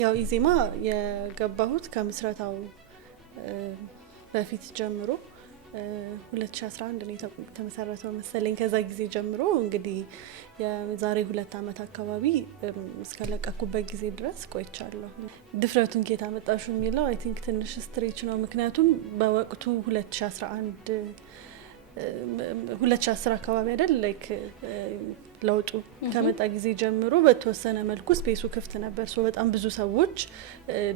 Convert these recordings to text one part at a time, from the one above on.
ያው ኢዜማ የገባሁት ከምስረታው በፊት ጀምሮ 2011 ነው የተመሰረተው መሰለኝ። ከዛ ጊዜ ጀምሮ እንግዲህ የዛሬ 2 አመት አካባቢ እስከለቀኩበት ጊዜ ድረስ ቆይቻለሁ። ድፍረቱን ኬታ መጣሹ የሚለው አይ ቲንክ ትንሽ ስትሬች ነው። ምክንያቱም በወቅቱ 2010 አካባቢ አይደል ላይክ ለውጡ ከመጣ ጊዜ ጀምሮ በተወሰነ መልኩ ስፔሱ ክፍት ነበር። ሶ በጣም ብዙ ሰዎች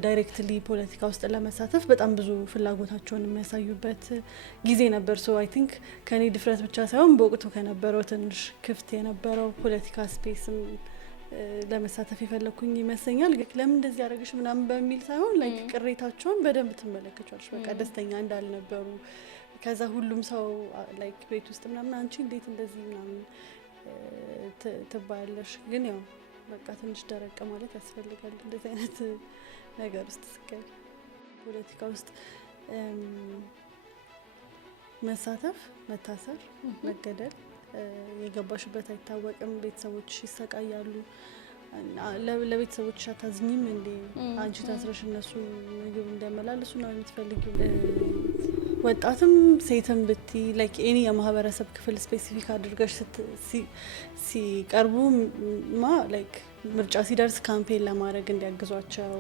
ዳይሬክትሊ ፖለቲካ ውስጥ ለመሳተፍ በጣም ብዙ ፍላጎታቸውን የሚያሳዩበት ጊዜ ነበር። ሶ አይ ቲንክ ከኔ ድፍረት ብቻ ሳይሆን በወቅቱ ከነበረው ትንሽ ክፍት የነበረው ፖለቲካ ስፔስም ለመሳተፍ የፈለኩኝ ይመስለኛል። ለምን እንደዚህ ያደረግሽ ምናምን በሚል ሳይሆን ላይክ ቅሬታቸውን በደንብ ትመለከቻለሽ። በቃ ደስተኛ እንዳልነበሩ ከዛ ሁሉም ሰው ላይክ ቤት ውስጥ ምናምን አንቺ እንዴት እንደዚህ ምናምን ትባያለሽ። ግን ያው በቃ ትንሽ ደረቅ ማለት ያስፈልጋል እንደዚህ አይነት ነገር ውስጥ ስገኝ። ፖለቲካ ውስጥ መሳተፍ፣ መታሰር፣ መገደል የገባሽበት አይታወቅም። ቤተሰቦች ይሰቃያሉ። ለቤተሰቦች አታዝኝም እንዴ? አንቺ ታስረሽ እነሱ ምግብ እንደመላለሱ ነው የምትፈልጊው? ወጣትም ሴትም ብቲ ላይክ ኤኒ የማህበረሰብ ክፍል ስፔሲፊክ አድርገሽ ሲቀርቡማ ላይክ ምርጫ ሲደርስ ካምፔን ለማድረግ እንዲያግዟቸው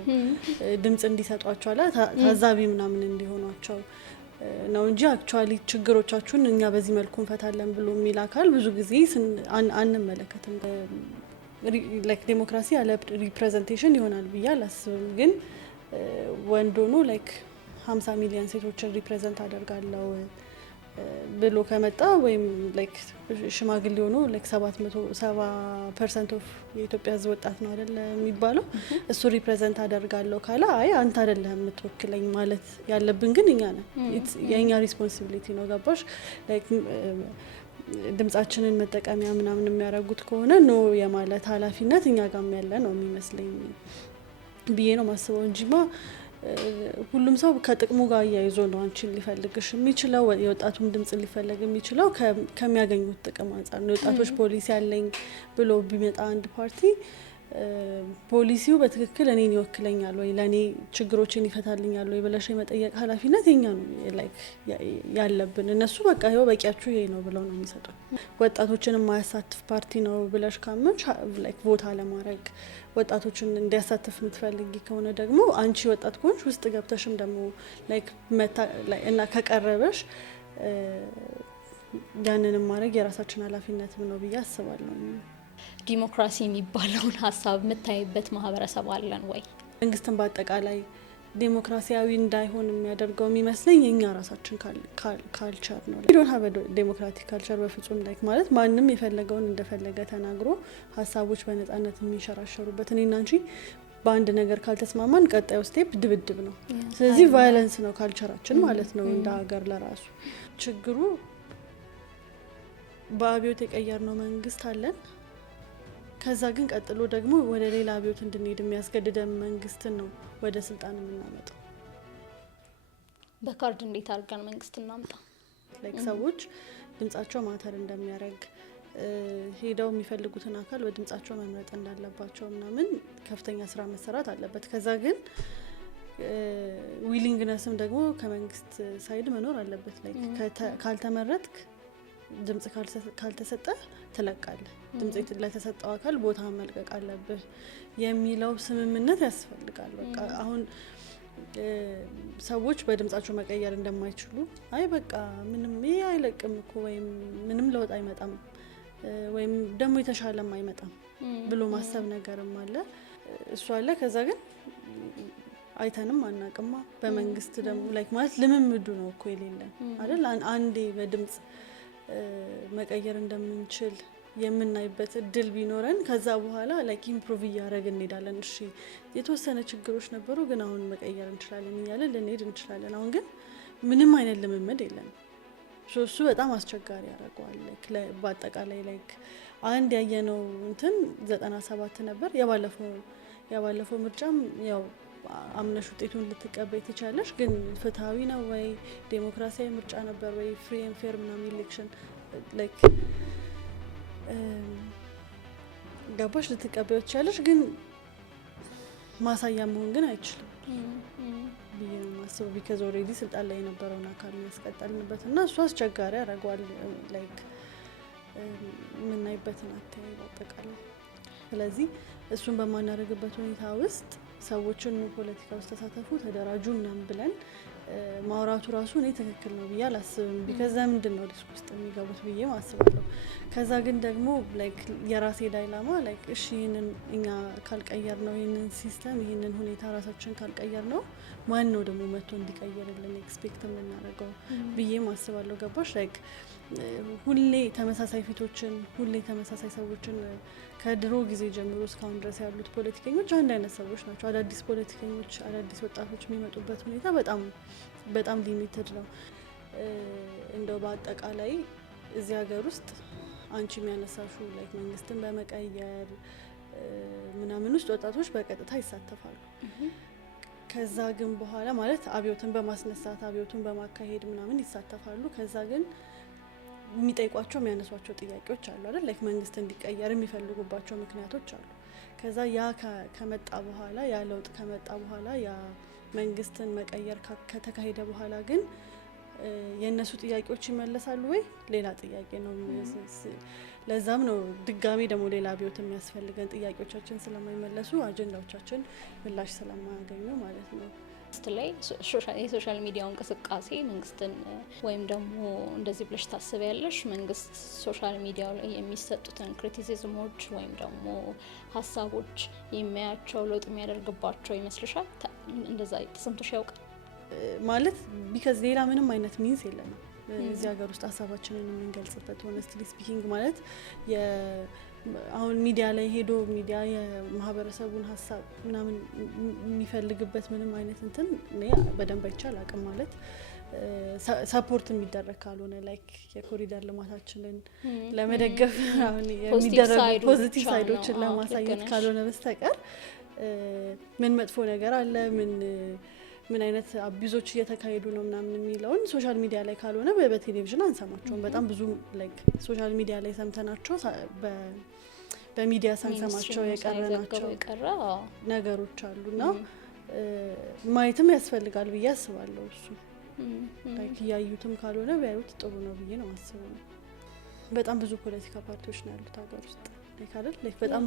ድምጽ እንዲሰጧቸው አላ ታዛቢ ምናምን እንዲሆኗቸው ነው እንጂ አክቹአሊ ችግሮቻችሁን እኛ በዚህ መልኩ እንፈታለን ብሎ የሚል አካል ብዙ ጊዜ አንመለከትም። ላይክ ዴሞክራሲ ያለ ሪፕሬዘንቴሽን ይሆናል ብዬ አላስብም። ግን ወንድ ሆኖ ላይክ 50 ሚሊዮን ሴቶችን ሪፕሬዘንት አደርጋለሁ ብሎ ከመጣ ወይም ላይክ ሽማግሌ ሆኖ ላይክ 70% ኦፍ የኢትዮጵያ ሕዝብ ወጣት ነው አይደል የሚባለው። እሱ ሪፕሬዘንት አደርጋለሁ ካለ አይ አንተ አይደለህም የምትወክለኝ ማለት ያለብን ግን እኛ ነን። የኛ ሪስፖንሲቢሊቲ ነው። ገባሽ? ላይክ ድምጻችንን መጠቀሚያ ምናምን የሚያደርጉት ከሆነ ኖ የማለት ኃላፊነት እኛ ጋርም ያለ ነው የሚመስለኝ ብዬ ነው ማስበው እንጂማ ሁሉም ሰው ከጥቅሙ ጋር እያይዞ ነው አንቺን ሊፈልግሽ የሚችለው። የወጣቱን ድምጽ ሊፈልግ የሚችለው ከሚያገኙት ጥቅም አንጻር ነው። የወጣቶች ፖሊሲ ያለኝ ብሎ ቢመጣ አንድ ፓርቲ ፖሊሲው በትክክል እኔን ይወክለኛል ወይ ለኔ ችግሮችን ይፈታልኛል ወይ ብለሽ የመጠየቅ ኃላፊነት የኛ ነው ላይክ ያለብን። እነሱ በቃ ይሄው በቂያችሁ ይሄ ነው ብለው ነው የሚሰጡት። ወጣቶችን የማያሳትፍ ፓርቲ ነው ብለሽ ካመንሽ ላይክ ቮታ ለማድረግ ወጣቶችን እንዲያሳትፍ የምትፈልጊ ከሆነ ደግሞ አንቺ ወጣት ከሆንሽ ውስጥ ገብተሽም ደግሞ ላይክ እና ከቀረበሽ ያንንም ማድረግ የራሳችን ኃላፊነትም ነው ብዬ አስባለሁ። ዲሞክራሲ የሚባለውን ሀሳብ የምታይበት ማህበረሰብ አለን ወይ? መንግስትን በአጠቃላይ ዴሞክራሲያዊ እንዳይሆን የሚያደርገው የሚመስለኝ የኛ ራሳችን ካልቸር ነው። ዶን ሀበ ዴሞክራቲክ ካልቸር በፍጹም ላይክ ማለት ማንም የፈለገውን እንደፈለገ ተናግሮ ሀሳቦች በነጻነት የሚንሸራሸሩበት እኔና አንቺ በአንድ ነገር ካልተስማማን ቀጣዩ ስቴፕ ድብድብ ነው። ስለዚህ ቫዮለንስ ነው ካልቸራችን ማለት ነው እንደ ሀገር ለራሱ። ችግሩ በአብዮት የቀየርነው መንግስት አለን። ከዛ ግን ቀጥሎ ደግሞ ወደ ሌላ አብዮት እንድንሄድ የሚያስገድደን መንግስትን ነው ወደ ስልጣን የምናመጣው። በካርድ እንዴት አድርገን መንግስት እናምጣ? ላይክ ሰዎች ድምጻቸው ማተር እንደሚያደርግ ሄደው የሚፈልጉትን አካል በድምጻቸው መምረጥ እንዳለባቸው ምናምን ከፍተኛ ስራ መሰራት አለበት። ከዛ ግን ዊሊንግነስም ደግሞ ከመንግስት ሳይድ መኖር አለበት። ላይክ ካልተመረጥክ ድምጽ ካልተሰጠ ትለቃለህ። ድምጽ ለተሰጠው አካል ቦታ መልቀቅ አለብህ የሚለው ስምምነት ያስፈልጋል። በቃ አሁን ሰዎች በድምጻቸው መቀየር እንደማይችሉ አይ በቃ ምንም ይሄ አይለቅም እኮ ወይም ምንም ለውጥ አይመጣም ወይም ደግሞ የተሻለም አይመጣም ብሎ ማሰብ ነገርም አለ። እሱ አለ። ከዛ ግን አይተንም አናቅማ። በመንግስት ደግሞ ላይክ ማለት ልምምዱ ነው እኮ የሌለን አይደል? አንዴ በድምጽ መቀየር እንደምንችል የምናይበት እድል ቢኖረን ከዛ በኋላ ላይክ ኢምፕሩቭ እያደረግን እንሄዳለን። እሺ የተወሰነ ችግሮች ነበሩ ግን አሁን መቀየር እንችላለን እያለን ልንሄድ እንችላለን። አሁን ግን ምንም አይነት ልምምድ የለም። እሱ በጣም አስቸጋሪ ያደርገዋል። በአጠቃላይ ላይክ አንድ ያየነው እንትን 97 ነበር የባለፈው ምርጫም ያው አምነሽ ውጤቱን ልትቀበይ ትቻለሽ። ግን ፍትሃዊ ነው ወይ ዴሞክራሲያዊ ምርጫ ነበር ወይ ፍሪ ኤንድ ፌር ምናምን ኢሌክሽን ላይክ ገባሽ ልትቀበይ ትቻለሽ። ግን ማሳያ መሆን ግን አይችልም ብዬ ነው የማስበው። ቢካዝ ኦልሬዲ ስልጣን ላይ የነበረውን አካል የሚያስቀጠልንበት እና እሱ አስቸጋሪ ያደርገዋል ላይክ የምናይበትን አተያይ በአጠቃላይ። ስለዚህ እሱን በማናደርግበት ሁኔታ ውስጥ ሰዎችን ፖለቲካ ውስጥ ተሳተፉ፣ ተደራጁ ምናምን ብለን ማውራቱ ራሱ እኔ ትክክል ነው ብዬ አላስብም። ቢከዛ ምንድን ነው ሪስክ ውስጥ የሚገቡት ብዬ አስባለሁ። ከዛ ግን ደግሞ ላይክ የራሴ ዳይላማ ላይክ እሺ ይህንን እኛ ካልቀየር ነው ይህንን ሲስተም ይህንን ሁኔታ ራሳችን ካልቀየር ነው ማን ነው ደግሞ መጥቶ እንዲቀየርልን ኤክስፔክት የምናደርገው ብዬ አስባለሁ። ገባሽ? ላይክ ሁሌ ተመሳሳይ ፊቶችን ሁሌ ተመሳሳይ ሰዎችን ከድሮ ጊዜ ጀምሮ እስካሁን ድረስ ያሉት ፖለቲከኞች አንድ አይነት ሰዎች ናቸው። አዳዲስ ፖለቲከኞች አዳዲስ ወጣቶች የሚመጡበት ሁኔታ በጣም ሊሚትድ ነው። እንደው በአጠቃላይ እዚህ ሀገር ውስጥ አንቺ የሚያነሳሹ ላይክ መንግስትን በመቀየር ምናምን ውስጥ ወጣቶች በቀጥታ ይሳተፋሉ። ከዛ ግን በኋላ ማለት አብዮትን በማስነሳት አብዮቱን በማካሄድ ምናምን ይሳተፋሉ። ከዛ ግን የሚጠይቋቸው የሚያነሷቸው ጥያቄዎች አሉ አይደል? ላይክ መንግስት እንዲቀየር የሚፈልጉባቸው ምክንያቶች አሉ። ከዛ ያ ከመጣ በኋላ ያ ለውጥ ከመጣ በኋላ ያ መንግስትን መቀየር ከተካሄደ በኋላ ግን የእነሱ ጥያቄዎች ይመለሳሉ ወይ? ሌላ ጥያቄ ነው። ለዛም ነው ድጋሚ ደግሞ ሌላ አብዮት የሚያስፈልገን ጥያቄዎቻችን ስለማይመለሱ አጀንዳዎቻችን ምላሽ ስለማያገኙ ማለት ነው። ላይ የሶሻል ሚዲያው እንቅስቃሴ መንግስትን ወይም ደግሞ እንደዚህ ብለሽ ታስቢያለሽ? መንግስት ሶሻል ሚዲያው ላይ የሚሰጡትን ክሪቲሲዝሞች ወይም ደግሞ ሀሳቦች የሚያያቸው ለውጥ የሚያደርግባቸው ይመስልሻል? እንደዛ ተሰምቶሽ ያውቃል? ማለት ቢካዝ ሌላ ምንም አይነት ሚንስ የለንም እዚህ ሀገር ውስጥ ሀሳባችንን የምንገልጽበት። ሆነስትሊ ስፒኪንግ ማለት አሁን ሚዲያ ላይ ሄዶ ሚዲያ የማህበረሰቡን ሀሳብ ምናምን የሚፈልግበት ምንም አይነት እንትን እኔ በደንብ አይቻል አቅም ማለት ሰፖርት የሚደረግ ካልሆነ ላይክ የኮሪደር ልማታችንን ለመደገፍ አሁን የሚደረጉ ፖዚቲቭ ሳይዶችን ለማሳየት ካልሆነ በስተቀር ምን መጥፎ ነገር አለ ምን አይነት አቢዞች እየተካሄዱ ነው ምናምን የሚለውን ሶሻል ሚዲያ ላይ ካልሆነ በቴሌቪዥን አንሰማቸውም። በጣም ብዙ ላይክ ሶሻል ሚዲያ ላይ ሰምተናቸው በሚዲያ ሳንሰማቸው የቀረናቸው ነገሮች አሉና ማየትም ያስፈልጋል ብዬ አስባለሁ። እሱ ላይክ እያዩትም ካልሆነ ቢያዩት ጥሩ ነው ብዬ ነው አስበው። በጣም ብዙ ፖለቲካ ፓርቲዎች ነው ያሉት ሀገር ውስጥ ላይክ አይደል? ላይክ በጣም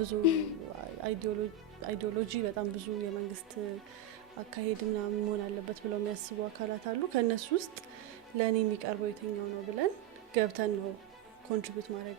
ብዙ አይዲዮሎጂ በጣም ብዙ የመንግስት አካሄድ ምናምን መሆን አለበት ብለው የሚያስቡ አካላት አሉ። ከእነሱ ውስጥ ለእኔ የሚቀርበው የትኛው ነው ብለን ገብተን ነው ኮንትሪቢዩት ማድረግ